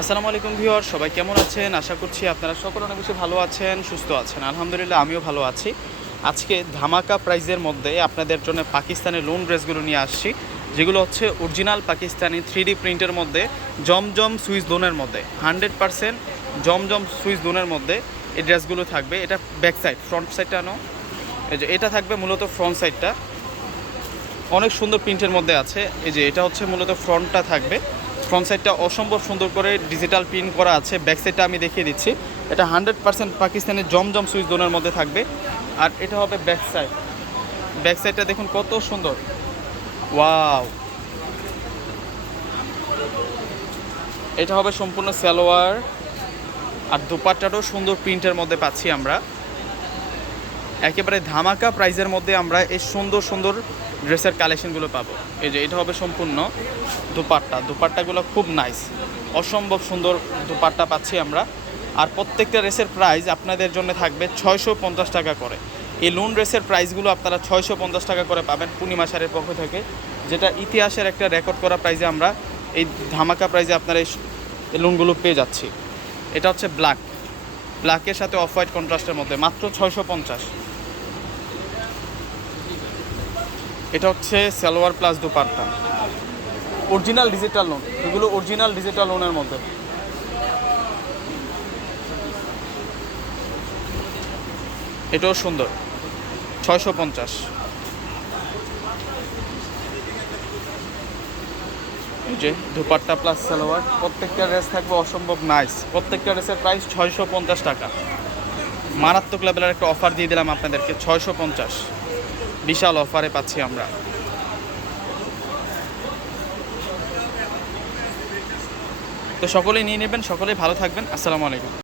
আসসালামু আলাইকুম ভিউয়ার সবাই কেমন আছেন? আশা করছি আপনারা সকলে অনেক বেশি ভালো আছেন, সুস্থ আছেন। আলহামদুলিল্লাহ, আমিও ভালো আছি। আজকে ধামাকা প্রাইজের মধ্যে আপনাদের জন্য পাকিস্তানের লোন ড্রেসগুলো নিয়ে আসছি। যেগুলো হচ্ছে অরিজিনাল পাকিস্তানি থ্রি প্রিন্টের মধ্যে, জমজম সুইচ লোনের মধ্যে। হান্ড্রেড পারসেন্ট জমজম সুইচ লোনের মধ্যে এই ড্রেসগুলো থাকবে। এটা ব্যাক সাইড ফ্রন্ট সাইডটা আনো এই যে এটা থাকবে মূলত ফ্রন্ট সাইডটা অনেক সুন্দর প্রিন্টের মধ্যে আছে। এই যে এটা হচ্ছে মূলত ফ্রন্টটা থাকবে। ফ্রন্ট সাইডটা অসম্ভব সুন্দর করে ডিজিটাল প্রিন্ট করা আছে ব্যাক সাইডটা আমি দেখিয়ে দিচ্ছি। এটা হান্ড্রেড পার্সেন্ট পাকিস্তানের জমজম সুইচ জোনের মধ্যে থাকবে। আর এটা হবে ব্যাক সাইড ব্যাক সাইডটা দেখুন কত সুন্দর। ওয়াও এটা হবে সম্পূর্ণ সালোয়ার। আর দুপাট্টাটাও সুন্দর প্রিন্টের মধ্যে পাচ্ছি আমরা। একেবারে ধামাকা প্রাইজের মধ্যে আমরা এই সুন্দর সুন্দর ড্রেসের কালেকশনগুলো পাবো। এই যে, এটা হবে সম্পূর্ণ দুপাট্টা। দুপাট্টাগুলো খুব নাইস অসম্ভব সুন্দর দুপাট্টা পাচ্ছি আমরা। আর প্রত্যেকটা ড্রেসের প্রাইস আপনাদের জন্য থাকবে ছয়শো পঞ্চাশ টাকা করে। এই লোন ড্রেসের প্রাইসগুলো আপনারা ছয়শো পঞ্চাশ টাকা করে পাবেন পূর্ণিমা সারের পক্ষ থেকে। যেটা ইতিহাসের একটা রেকর্ড করা প্রাইজে আমরা এই ধামাকা প্রাইজে আপনারা এই লোনগুলো পেয়ে যাচ্ছি। এটা হচ্ছে ব্ল্যাক ব্ল্যাকের সাথে অফ হোয়াইট কন্ট্রাস্টের মধ্যে। মাত্র ছয়শো পঞ্চাশ। এটা হচ্ছে salwar plus dupatta. Original digital lawn এগুলো অরিজিনাল ডিজিটাল লোনের মধ্যে। এটাও সুন্দর। ছয়শো পঞ্চাশ। যে দুপাট্টা প্লাস সালোয়ার, প্রত্যেকটা ড্রেস থাকবে অসম্ভব নাইস প্রত্যেকটা ড্রেসের প্রাইস ছয়শো পঞ্চাশ টাকা। মারাত্মক লেভেলের একটা অফার দিয়ে দিলাম আপনাদেরকে, ছয়শো পঞ্চাশ। বিশাল অফারে পাচ্ছি আমরা। তো সকলেই নিয়ে নেবেন সকলেই ভালো থাকবেন। আসসালামু আলাইকুম।